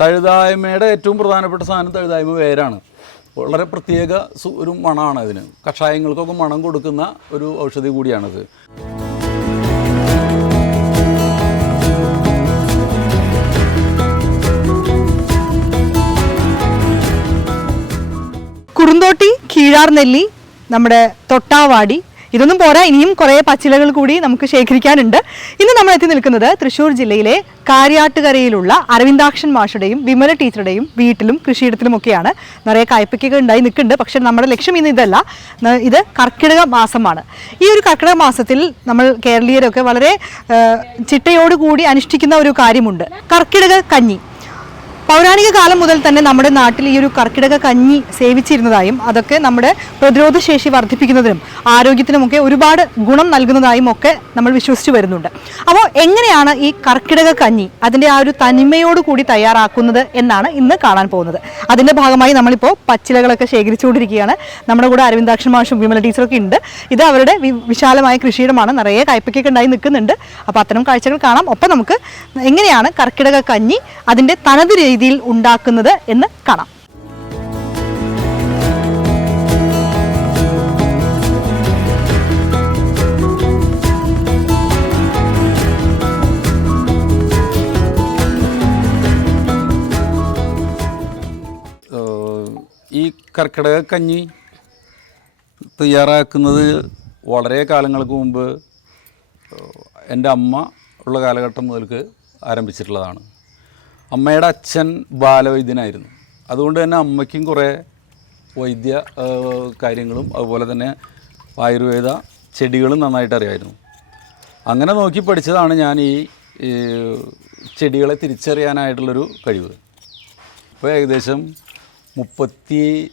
തഴുതായ്മയുടെ ഏറ്റവും പ്രധാനപ്പെട്ട സാധനം തഴുതായ്മ വേരാണ്. വളരെ പ്രത്യേക ഒരു മണമാണ് അതിന്. കഷായങ്ങൾക്കൊക്കെ മണം കൊടുക്കുന്ന ഒരു ഔഷധി കൂടിയാണിത്. കുറുന്തോട്ടി കീഴാർനെല്ലി നമ്മുടെ തൊട്ടാവാടി ഇതൊന്നും പോരാ ഇനിയും കുറേ പച്ചിലകൾ കൂടി നമുക്ക് ശേഖരിക്കാനുണ്ട്. ഇന്ന് നമ്മൾ എത്തി നിൽക്കുന്നത് തൃശ്ശൂർ ജില്ലയിലെ കാര്യാട്ടുകരയിലുള്ള അരവിന്ദാക്ഷൻ മാഷുടെയും വിമല ടീച്ചറുടെയും വീട്ടിലും കൃഷിയിടത്തിലും ഒക്കെയാണ് നിറയെ കായ്പയ്ക്കൊക്കെ ഉണ്ടായി നിൽക്കുന്നുണ്ട് പക്ഷേ നമ്മുടെ ലക്ഷ്യം ഇന്ന് ഇതല്ല. ഇത് കർക്കിടക മാസമാണ്. ഈ ഒരു കർക്കിടക മാസത്തിൽ നമ്മൾ കേരളീയരൊക്കെ വളരെ ചിട്ടയോടുകൂടി അനുഷ്ഠിക്കുന്ന ഒരു കാര്യമുണ്ട്. കർക്കിടക കഞ്ഞി. പൗരാണിക കാലം മുതൽ തന്നെ നമ്മുടെ നാട്ടിൽ ഈ ഒരു കർക്കിടക കഞ്ഞി സേവിച്ചിരുന്നതായും അതൊക്കെ നമ്മുടെ പ്രതിരോധ ശേഷി വർദ്ധിപ്പിക്കുന്നതിനും ആരോഗ്യത്തിനുമൊക്കെ ഒരുപാട് ഗുണം നൽകുന്നതായും ഒക്കെ നമ്മൾ വിശ്വസിച്ചു വരുന്നുണ്ട്. അപ്പോൾ എങ്ങനെയാണ് ഈ കർക്കിടക കഞ്ഞി അതിന്റെ ആ ഒരു തനിമയോട് കൂടി തയ്യാറാക്കുന്നത് എന്നാണ് ഇന്ന് കാണാൻ പോകുന്നത്. അതിന്റെ ഭാഗമായി നമ്മളിപ്പോൾ പച്ചിലകളൊക്കെ ശേഖരിച്ചുകൊണ്ടിരിക്കുകയാണ്. നമ്മുടെ കൂടെ അരവിന്ദാക്ഷൻ മാഷും വിമല ടീച്ചറൊക്കെ ഉണ്ട്. ഇത് അവരുടെ വിശാലമായ കൃഷിയിടമാണ്. നിറയെ കയ്പയ്ക്കൊക്കെ ഉണ്ടായി നിൽക്കുന്നുണ്ട്. അപ്പോൾ അത്തരം കാഴ്ചകൾ കാണാം. ഒപ്പം നമുക്ക് എങ്ങനെയാണ് കർക്കിടക കഞ്ഞി അതിന്റെ തനത് രീതിയിൽ ഉണ്ടാക്കുന്നത് എന്ന് കാണാം. ഈ കർക്കിടക കഞ്ഞി തയ്യാറാക്കുന്നത് വളരെ കാലങ്ങൾക്ക് മുമ്പ് എന്റെ അമ്മ ഉള്ള കാലഘട്ടം മുതൽക്ക് ആരംഭിച്ചിട്ടുള്ളതാണ്. അമ്മയുടെ അച്ഛൻ ബാലവൈദ്യനായിരുന്നു. അതുകൊണ്ട് തന്നെ അമ്മയ്ക്കും കുറേ വൈദ്യ കാര്യങ്ങളും അതുപോലെ തന്നെ ആയുർവേദ ചെടികളും നന്നായിട്ട് അറിയായിരുന്നു. അങ്ങനെ നോക്കി പഠിച്ചതാണ് ഞാൻ ഈ ചെടികളെ തിരിച്ചറിയാനായിട്ടുള്ളൊരു കഴിവ്. ഇപ്പോൾ ഏകദേശം മുപ്പത്തി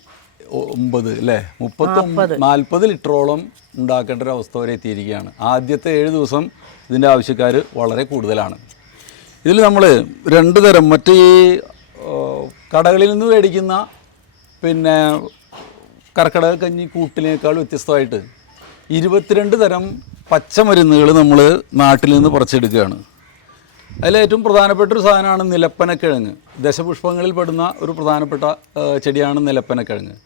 ഒമ്പത് അല്ലേ? മുപ്പത്തൊമ്പത് നാൽപ്പത്. ലിറ്ററോളം ഉണ്ടാക്കേണ്ട ഒരു അവസ്ഥ വരെ എത്തിയിരിക്കുകയാണ്. ആദ്യത്തെ ഏഴ് ദിവസം ഇതിന്റെ ആവശ്യക്കാർ വളരെ കൂടുതലാണ്. ഇതിൽ നമ്മൾ രണ്ട് തരം. മറ്റേ ഈ കടകളിൽ നിന്ന് മേടിക്കുന്ന പിന്നെ കർക്കിടക കഞ്ഞി കൂട്ടിനേക്കാൾ വ്യത്യസ്തമായിട്ട് ഇരുപത്തിരണ്ട് തരം പച്ചമരുന്നുകൾ നമ്മൾ നാട്ടിൽ നിന്ന് പറിച്ചെടുക്കുകയാണ്. അതിലേറ്റവും പ്രധാനപ്പെട്ട ഒരു സാധനമാണ് നിലപ്പനക്കിഴങ്ങ്. ദശപുഷ്പങ്ങളിൽ പെടുന്ന ഒരു പ്രധാനപ്പെട്ട ചെടിയാണ് നിലപ്പനക്കിഴങ്ങ്.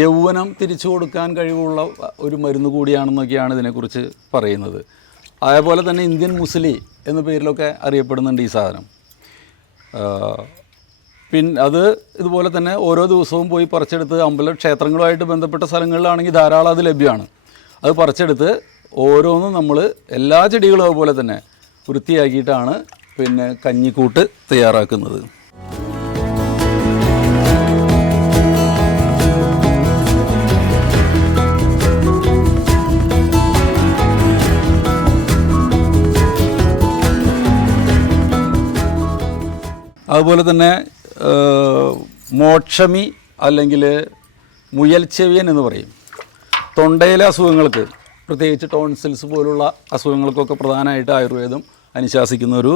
യൗവനം തിരിച്ചു കൊടുക്കാൻ കഴിവുള്ള ഒരു മരുന്ന് കൂടിയാണെന്നൊക്കെയാണ് ഇതിനെക്കുറിച്ച് പറയുന്നത്. അതേപോലെ തന്നെ ഇന്ത്യൻ മുസ്ലി എന്ന പേരിലൊക്കെ അറിയപ്പെടുന്നുണ്ട് ഈ സാധനം. പിന്നെ അത് ഇതുപോലെ തന്നെ ഓരോ ദിവസവും പോയി പറിച്ചെടുത്ത് അമ്പല ക്ഷേത്രങ്ങളുമായിട്ട് ബന്ധപ്പെട്ട സ്ഥലങ്ങളിലാണെങ്കിൽ ധാരാളം അത് ലഭ്യമാണ്. അത് പറിച്ചെടുത്ത് ഓരോന്നും നമ്മൾ എല്ലാ ചെടികളും അതുപോലെ തന്നെ വൃത്തിയാക്കിയിട്ടാണ് പിന്നെ കഞ്ഞിക്കൂട്ട് തയ്യാറാക്കുന്നത്. അതുപോലെ തന്നെ മോക്ഷമി അല്ലെങ്കിൽ മുയൽച്ചെവിയൻ എന്ന് പറയും. തൊണ്ടയിലെ അസുഖങ്ങൾക്ക് പ്രത്യേകിച്ച് ടോൺസിൽസ് പോലുള്ള അസുഖങ്ങൾക്കൊക്കെ പ്രധാനമായിട്ട് ആയുർവേദം അനുശാസിക്കുന്ന ഒരു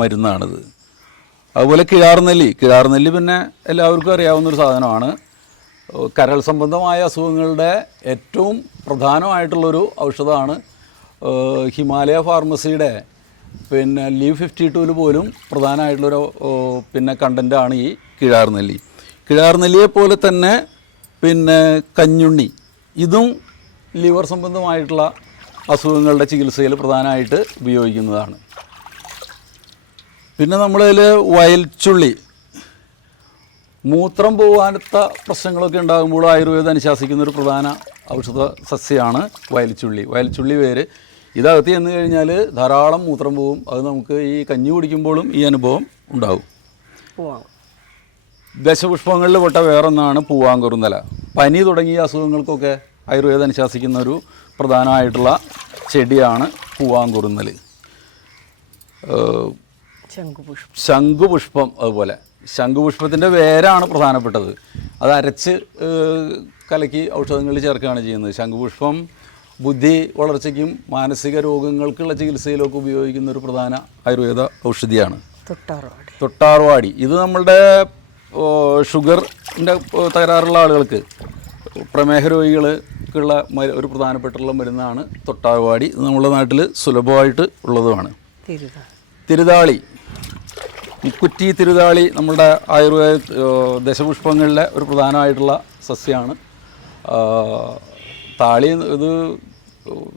മരുന്നാണിത്. അതുപോലെ കിഴാർനെല്ലി. കിഴാർനെല്ലി പിന്നെ എല്ലാവർക്കും അറിയാവുന്ന ഒരു സാധനമാണ് കരൾ സംബന്ധമായ അസുഖങ്ങളുടെ ഏറ്റവും പ്രധാനമായിട്ടുള്ളൊരു ഔഷധമാണ് ഹിമാലയ ഫാർമസിയുടെ പിന്നെ ലീവ് ഫിഫ്റ്റി ടൂവിൽ പോലും പ്രധാനമായിട്ടുള്ളൊരു പിന്നെ കണ്ടന്റാണ് ഈ കിഴാർനെല്ലി. കിഴാർനെല്ലിയെ പോലെ തന്നെ പിന്നെ കഞ്ഞുണ്ണി. ഇതും ലിവർ സംബന്ധമായിട്ടുള്ള അസുഖങ്ങളുടെ ചികിത്സയിൽ പ്രധാനമായിട്ട് ഉപയോഗിക്കുന്നതാണ്. പിന്നെ നമ്മളതിൽ വയൽച്ചുള്ളി മൂത്രം പോകാത്ത പ്രശ്നങ്ങളൊക്കെ ഉണ്ടാകുമ്പോൾ ആയുർവേദം അനുശാസിക്കുന്ന ഒരു പ്രധാന ഔഷധ സസ്യമാണ് വയൽച്ചുള്ളി വയൽച്ചുള്ളി വേര് ഇതകത്ത് ചെന്ന് കഴിഞ്ഞാൽ ധാരാളം മൂത്രം പോവും. അത് നമുക്ക് ഈ കഞ്ഞി കുടിക്കുമ്പോഴും ഈ അനുഭവം ഉണ്ടാവും. ദശപുഷ്പങ്ങളിൽ പെട്ട വേറൊന്നാണ് പൂവാങ്കുറുന്നല പനി തുടങ്ങിയ അസുഖങ്ങൾക്കൊക്കെ ആയുർവേദം അനുശാസിക്കുന്ന ഒരു പ്രധാനമായിട്ടുള്ള ചെടിയാണ് പൂവാങ്കുറുന്നൽ ശംഖുപുഷ്പം. അതുപോലെ. ശംഖുപുഷ്പത്തിന്റെ വേരാണ് പ്രധാനപ്പെട്ടത്. അത് അരച്ച് കലക്കി ഔഷധങ്ങളിൽ ചേർക്കുകയാണ് ചെയ്യുന്നത്. ശംഖുപുഷ്പം ബുദ്ധി വളർച്ചയ്ക്കും മാനസിക രോഗങ്ങൾക്കുള്ള ചികിത്സയിലൊക്കെ ഉപയോഗിക്കുന്ന ഒരു പ്രധാന ആയുർവേദ ഔഷധിയാണ്. തൊട്ടാർവാടി. ഇത് നമ്മളുടെ ഷുഗറിന്റെ തകരാറുള്ള ആളുകൾക്ക് പ്രമേഹ രോഗികൾക്കുള്ള ഒരു പ്രധാനപ്പെട്ടുള്ള മരുന്നാണ് തൊട്ടാർവാടി. ഇത് നമ്മുടെ നാട്ടിൽ സുലഭമായിട്ട് ഉള്ളതുമാണ്. തിരുതാളി. കുറ്റി തിരുതാളി നമ്മുടെ ആയുർവേദ ദശപുഷ്പങ്ങളിലെ ഒരു പ്രധാനമായിട്ടുള്ള സസ്യമാണ് താളി ഇത്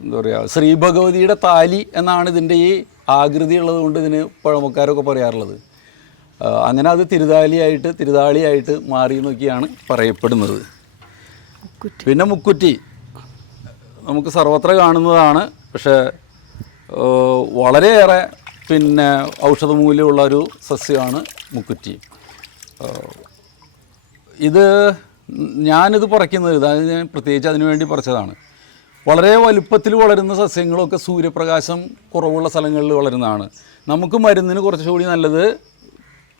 എന്താ പറയുക ശ്രീ ഭഗവതിയുടെ താലി എന്നാണ് ഇതിന്റെ ഈ ആകൃതി ഉള്ളതുകൊണ്ട് ഇതിന് പഴമക്കാരൊക്കെ പറയാറുള്ളത്. അങ്ങനെ അത് തിരുതാലിയായിട്ട് തിരുതാളിയായിട്ട് മാറി എന്നൊക്കെയാണ് പറയപ്പെടുന്നത്. പിന്നെ മുക്കുറ്റി. നമുക്ക് സർവത്ര കാണുന്നതാണ് പക്ഷേ വളരെയേറെ പിന്നെ ഔഷധമൂല്യമുള്ള ഒരു സസ്യമാണ് മുക്കുറ്റി. ഇത് ഞാനിത് പറിക്കുന്നത് അതായത് ഞാൻ പ്രത്യേകിച്ച് അതിനു വേണ്ടി പറിച്ചതാണ്. വളരെ വലുപ്പത്തിൽ വളരുന്ന സസ്യങ്ങളൊക്കെ സൂര്യപ്രകാശം കുറവുള്ള സ്ഥലങ്ങളിൽ വളരുന്നതാണ്. നമുക്ക് മരുന്നിന് കുറച്ചുകൂടി നല്ലത്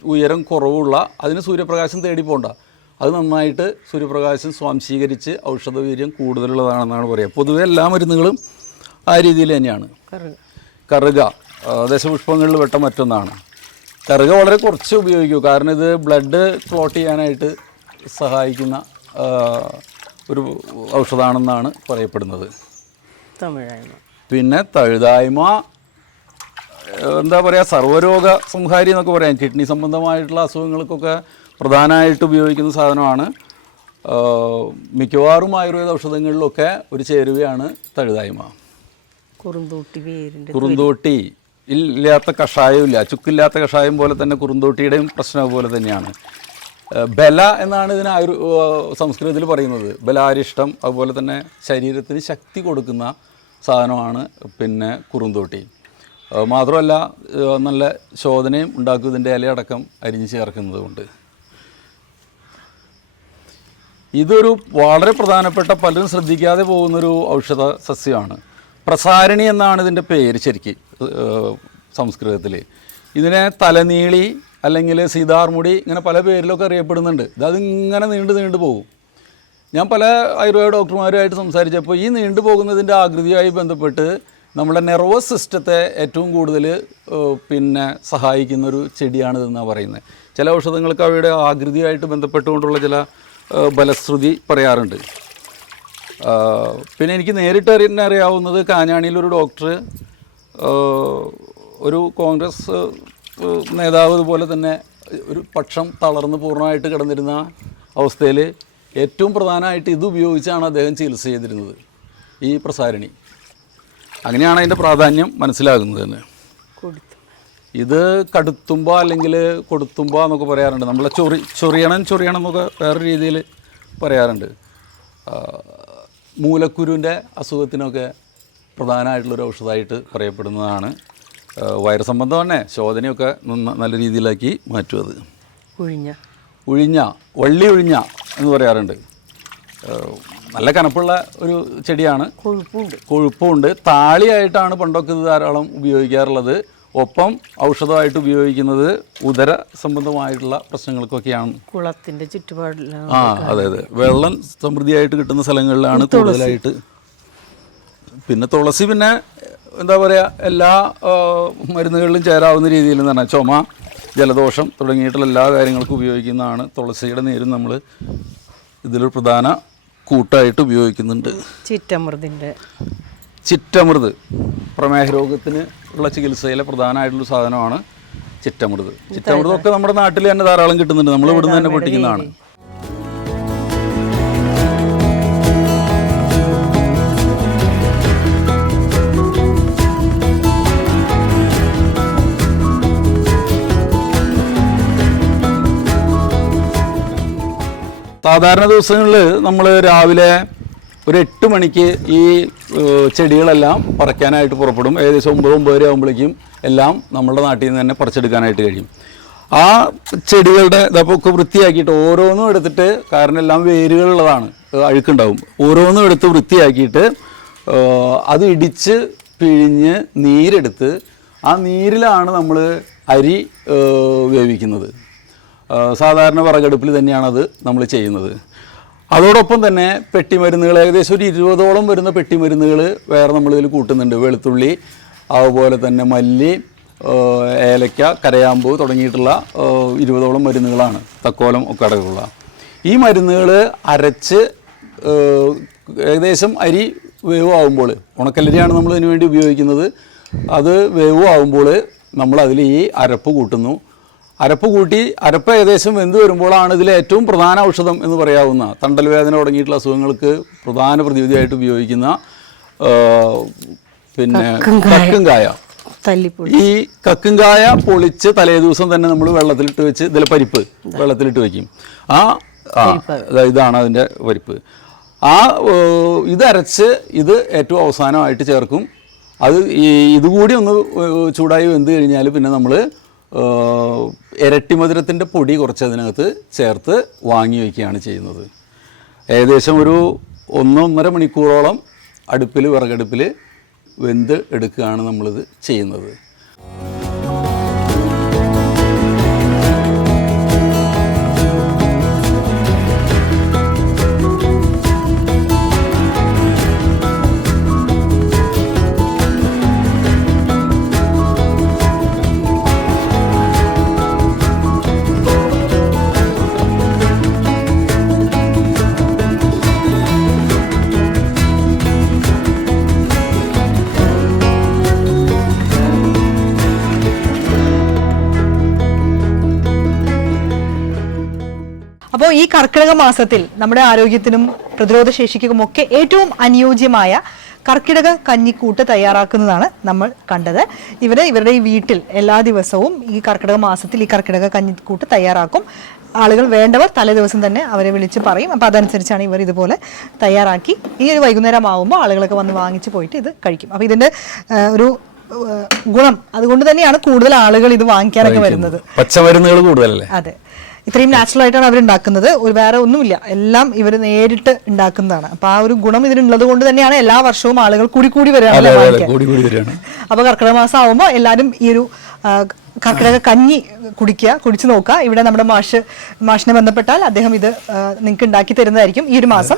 ഉയരം കുറവുള്ള അതിന് സൂര്യപ്രകാശം തേടി പോകണ്ട അത് നന്നായിട്ട് സൂര്യപ്രകാശം സ്വാംശീകരിച്ച് ഔഷധവീര്യം കൂടുതലുള്ളതാണെന്നാണ് പറയുക പൊതുവെ എല്ലാ മരുന്നുകളും ആ രീതിയിൽ തന്നെയാണ്. കറുക. ദശപുഷ്പങ്ങളിൽ വെട്ട മറ്റൊന്നാണ്. കറുക വളരെ കുറച്ച് ഉപയോഗിക്കൂ. കാരണം ഇത് ബ്ലഡ് ക്ലോട്ട് ചെയ്യാനായിട്ട് സഹായിക്കുന്ന ഒരു ഔഷധമാണെന്നാണ് പറയപ്പെടുന്നത്. തമിഴായ്മ. പിന്നെ തഴുതായ്മ എന്താ പറയുക സർവരോഗ സംഹാരി എന്നൊക്കെ പറയാം. കിഡ്നി സംബന്ധമായിട്ടുള്ള അസുഖങ്ങൾക്കൊക്കെ പ്രധാനമായിട്ട് ഉപയോഗിക്കുന്ന സാധനമാണ്. മിക്കവാറും ആയുർവേദ ഔഷധങ്ങളിലൊക്കെ ഒരു ചേരുവയാണ് തഴുതായ്മ. കുറുന്തോട്ടി കുറുന്തോട്ടി ഇല്ലാത്ത കഷായമില്ല. ചുക്കില്ലാത്ത കഷായം പോലെ തന്നെ കുറുന്തോട്ടിയുടെയും പ്രശ്നം പോലെ തന്നെയാണ്. ബല എന്നാണ് ഇതിന് ആയുർ സംസ്കൃതത്തിൽ പറയുന്നത്. ബലാരിഷ്ടം അതുപോലെ തന്നെ ശരീരത്തിന് ശക്തി കൊടുക്കുന്ന സാധനമാണ് പിന്നെ കുറുന്തോട്ടി. മാത്രമല്ല നല്ല ശോധനയും ഉണ്ടാക്കും ഇതിന്റെ ഇലയടക്കം അരിഞ്ഞ് ചേർക്കുന്നത് കൊണ്ട് ഇതൊരു വളരെ പ്രധാനപ്പെട്ട പലരും ശ്രദ്ധിക്കാതെ പോകുന്നൊരു ഔഷധ സസ്യമാണ്. പ്രസാരണി എന്നാണ് ഇതിന്റെ പേര് ശരിക്ക് സംസ്കൃതത്തിൽ ഇതിനെ തലനീളി അല്ലെങ്കിൽ സീതാർമുടി ഇങ്ങനെ പല പേരിലൊക്കെ അറിയപ്പെടുന്നുണ്ട്. ഇത് ഇങ്ങനെ നീണ്ടു നീണ്ടു പോകും. ഞാൻ പല ആയുർവേദ ഡോക്ടർമാരുമായിട്ട് സംസാരിച്ചപ്പോൾ ഈ നീണ്ടു പോകുന്നതിന്റെ ആകൃതിയുമായി ബന്ധപ്പെട്ട് നമ്മുടെ നെർവസ് സിസ്റ്റത്തെ ഏറ്റവും കൂടുതൽ പിന്നെ സഹായിക്കുന്നൊരു ചെടിയാണിതെന്നാണ് പറയുന്നത്. ചില ഔഷധങ്ങൾക്ക് അവയുടെ ആകൃതിയായിട്ട് ബന്ധപ്പെട്ടുകൊണ്ടുള്ള ചില ബലശ്രുതി പറയാറുണ്ട്. പിന്നെ എനിക്ക് നേരിട്ട് അറിയാൻ അറിയാവുന്നത് കാഞ്ഞാണിയിലൊരു ഡോക്ടർ ഒരു കോൺഗ്രസ് നേതാവ് ഇതുപോലെ തന്നെ ഒരു പക്ഷം തളർന്ന് പൂർണമായിട്ട് കിടന്നിരുന്ന അവസ്ഥയിൽ ഏറ്റവും പ്രധാനമായിട്ട് ഇത് ഉപയോഗിച്ചാണ് അദ്ദേഹം ചികിത്സ ചെയ്തിരുന്നത് ഈ പ്രസാരണി. അങ്ങനെയാണ് അതിന്റെ പ്രാധാന്യം മനസ്സിലാകുന്നത് തന്നെ. ഇത് കടുത്തുമ്പ അല്ലെങ്കിൽ കൊടുത്തുമ്പ എന്നൊക്കെ പറയാറുണ്ട്. നമ്മളെ ചൊറി ചൊറിയണം ചൊറിയണം എന്നൊക്കെ വേറെ രീതിയിൽ പറയാറുണ്ട്. മൂലക്കുരുവിന്റെ അസുഖത്തിനൊക്കെ പ്രധാനമായിട്ടുള്ളൊരു ഔഷധമായിട്ട് പറയപ്പെടുന്നതാണ്. വയറ് സംബന്ധം തന്നെ ശോധനയൊക്കെ നല്ല രീതിയിലാക്കി മാറ്റും അത് ഉഴിഞ്ഞ. ഉഴിഞ്ഞ വള്ളി ഉഴിഞ്ഞ എന്ന് പറയാറുണ്ട്. നല്ല കനപ്പുള്ള ഒരു ചെടിയാണ്. കൊഴുപ്പുണ്ട്. കൊഴുപ്പുണ്ട്. താളിയായിട്ടാണ് പണ്ടൊക്കെ ഇത് ധാരാളം ഉപയോഗിക്കാറുള്ളത്. ഒപ്പം ഔഷധമായിട്ട് ഉപയോഗിക്കുന്നത് ഉദര സംബന്ധമായിട്ടുള്ള പ്രശ്നങ്ങൾക്കൊക്കെയാണ്. കുളത്തിന്റെ ചുറ്റുപാടിലാണ്. ആ അതെ അതെ. വെള്ളം സമൃദ്ധിയായിട്ട് കിട്ടുന്ന സ്ഥലങ്ങളിലാണ് കൂടുതലായിട്ട്. പിന്നെ തുളസി പിന്നെ എന്താ പറയുക എല്ലാ മരുന്നുകളിലും ചേരാവുന്ന രീതിയിൽ പറഞ്ഞാൽ ചുമ ജലദോഷം തുടങ്ങിയിട്ടുള്ള എല്ലാ കാര്യങ്ങൾക്കും ഉപയോഗിക്കുന്നതാണ് തുളസിയുടെ നീരും നമ്മൾ ഇതിലൊരു പ്രധാന കൂട്ടായിട്ട് ഉപയോഗിക്കുന്നുണ്ട്. ചിറ്റമൃതിന്റെ ചിറ്റമൃത് പ്രമേഹ രോഗത്തിന് ഉള്ള ചികിത്സയിലെ പ്രധാനമായിട്ടുള്ള സാധനമാണ് ചിറ്റമൃത്. ചിറ്റമൃതൊക്കെ നമ്മുടെ നാട്ടിൽ തന്നെ ധാരാളം കിട്ടുന്നുണ്ട്. നമ്മൾ ഇവിടുന്ന് തന്നെ പൊട്ടിക്കുന്നതാണ്. സാധാരണ ദിവസങ്ങളിൽ നമ്മൾ രാവിലെ ഒരു എട്ട് മണിക്ക് ഈ ചെടികളെല്ലാം പറിക്കാനായിട്ട് പുറപ്പെടും. ഏകദേശം ഒമ്പത് ഒമ്പതര ആകുമ്പോഴേക്കും എല്ലാം നമ്മുടെ നാട്ടിൽ നിന്ന് തന്നെ പറിച്ചെടുക്കാനായിട്ട് കഴിയും. ആ ചെടികളുടെ ഇതപ്പോൾ ഒക്കെ വൃത്തിയാക്കിയിട്ട് ഓരോന്നും എടുത്തിട്ട് കാരണം എല്ലാം വേരുകളുള്ളതാണ് അഴുക്കുണ്ടാവും. ഓരോന്നും എടുത്ത് വൃത്തിയാക്കിയിട്ട് അത് ഇടിച്ച് പിഴിഞ്ഞ് നീരെടുത്ത് ആ നീരിലാണ് നമ്മൾ അരി വേവിക്കുന്നത്. സാധാരണ വിറകടുപ്പിൽ തന്നെയാണത് നമ്മൾ ചെയ്യുന്നത്. അതോടൊപ്പം തന്നെ പെട്ടിമരുന്നുകൾ ഏകദേശം ഒരു ഇരുപതോളം വരുന്ന പെട്ടിമരുന്നുകൾ വേറെ നമ്മളിതിൽ കൂട്ടുന്നുണ്ട്. വെളുത്തുള്ളി അതുപോലെ തന്നെ മല്ലി ഏലക്ക കരയാമ്പൂ തുടങ്ങിയിട്ടുള്ള ഇരുപതോളം മരുന്നുകളാണ് തക്കോലം ഒക്കെ അടക്കമുള്ള. ഈ മരുന്നുകൾ അരച്ച് ഏകദേശം അരി വേവ് ആവുമ്പോൾ ഉണക്കല്ലരിയാണ് നമ്മൾ ഇതിനു വേണ്ടി ഉപയോഗിക്കുന്നത്. അത് വേവ് ആവുമ്പോൾ നമ്മൾ അതിൽ ഈ അരപ്പ് കൂട്ടുന്നു. അരപ്പ് കൂട്ടി അരപ്പ് ഏകദേശം വെന്ത് വരുമ്പോഴാണ് ഇതിലെ ഏറ്റവും പ്രധാന ഔഷധം എന്ന് പറയാവുന്ന തണ്ടൽ വേദന തുടങ്ങിയിട്ടുള്ള അസുഖങ്ങൾക്ക് പ്രധാന പ്രതിവിധിയായിട്ട് ഉപയോഗിക്കുന്ന പിന്നെ കക്കുംകായ ഈ കക്കുംകായ പൊളിച്ച് തലേ ദിവസം തന്നെ നമ്മൾ വെള്ളത്തിലിട്ട് വെച്ച് ഇതിലെ പരിപ്പ് വെള്ളത്തിലിട്ട് വെക്കും. ആ ആ ഇതാണ് അതിന്റെ പരിപ്പ്. ആ ഇതരച്ച് ഇത് അരച്ച് ഇത് ഏറ്റവും അവസാനമായിട്ട് ചേർക്കും. അത് ഈ ഇതുകൂടി ഒന്ന് ചൂടായി വെന്ത് കഴിഞ്ഞാൽ പിന്നെ നമ്മൾ ഇരട്ടി മധുരത്തിന്റെ പൊടി കുറച്ച് അതിനകത്ത് ചേർത്ത് വാങ്ങി വയ്ക്കുകയാണ് ചെയ്യുന്നത്. ഏകദേശം ഒരു ഒന്നൊന്നര മണിക്കൂറോളം അടുപ്പിൽ വിറകടുപ്പിൽ വെന്ത് എടുക്കുകയാണ് നമ്മളിത് ചെയ്യുന്നത്. അപ്പോൾ ഈ കർക്കിടക മാസത്തിൽ നമ്മുടെ ആരോഗ്യത്തിനും പ്രതിരോധ ശേഷിക്കും ഒക്കെ ഏറ്റവും അനുയോജ്യമായ കർക്കിടക കഞ്ഞിക്കൂട്ട് തയ്യാറാക്കുന്നതാണ് നമ്മൾ കണ്ടത്. ഇവർ ഇവരുടെ ഈ വീട്ടിൽ എല്ലാ ദിവസവും ഈ കർക്കിടക മാസത്തിൽ ഈ കർക്കിടക കഞ്ഞിക്കൂട്ട് തയ്യാറാക്കും. ആളുകൾ വേണ്ടവർ തലേ ദിവസം തന്നെ അവരെ വിളിച്ച് പറയും. അപ്പോൾ അതനുസരിച്ചാണ് ഇവർ ഇതുപോലെ തയ്യാറാക്കി ഈ ഒരു വൈകുന്നേരം ആകുമ്പോൾ ആളുകളൊക്കെ വന്ന് വാങ്ങിച്ച് പോയിട്ട് ഇത് കഴിക്കും. അപ്പോൾ ഇതിന്റെ ഒരു ഗുണം അതുകൊണ്ട് തന്നെയാണ് കൂടുതൽ ആളുകൾ ഇത് വാങ്ങിക്കാനൊക്കെ വരുന്നത്. പച്ചമരുന്നുകൾ കൂടുതലല്ലേ? അതെ. ഇത്രയും നാച്ചുറൽ ആയിട്ടാണ് അവർ ഉണ്ടാക്കുന്നത് ഒരു വേറെ ഒന്നുമില്ല. എല്ലാം ഇവർ നേരിട്ട് ഉണ്ടാക്കുന്നതാണ്. അപ്പൊ ആ ഒരു ഗുണം ഇതിനുള്ളത് കൊണ്ട് തന്നെയാണ് എല്ലാ വർഷവും ആളുകൾ കൂടി കൂടി വരികയാണ്. അപ്പൊ കർക്കിടക മാസം ആവുമ്പോൾ എല്ലാവരും ഈ ഒരു കർക്കിടക കഞ്ഞി കുടിക്കുക കുടിച്ചു നോക്കുക. ഇവിടെ നമ്മുടെ മാഷ് മാഷിനെ ബന്ധപ്പെട്ടാൽ അദ്ദേഹം ഇത് നിങ്ങൾക്ക് ഉണ്ടാക്കി തരുന്നതായിരിക്കും ഈ ഒരു മാസം.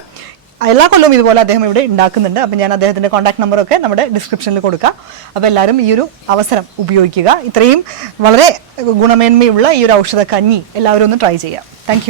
എല്ലാ കൊല്ലവും ഇതുപോലെ അദ്ദേഹം ഇവിടെ ഉണ്ടാക്കുന്നുണ്ട്. അപ്പം ഞാൻ അദ്ദേഹത്തിന്റെ കോൺടാക്ട് നമ്പറൊക്കെ നമ്മുടെ ഡിസ്ക്രിപ്ഷനിൽ കൊടുക്കാം. അപ്പോൾ എല്ലാവരും ഈ ഒരു അവസരം ഉപയോഗിക്കുക. ഇത്രയും വളരെ ഗുണമേന്മയുള്ള ഈ ഒരു ഔഷധ കഞ്ഞി എല്ലാവരും ഒന്ന് ട്രൈ ചെയ്യാം. താങ്ക്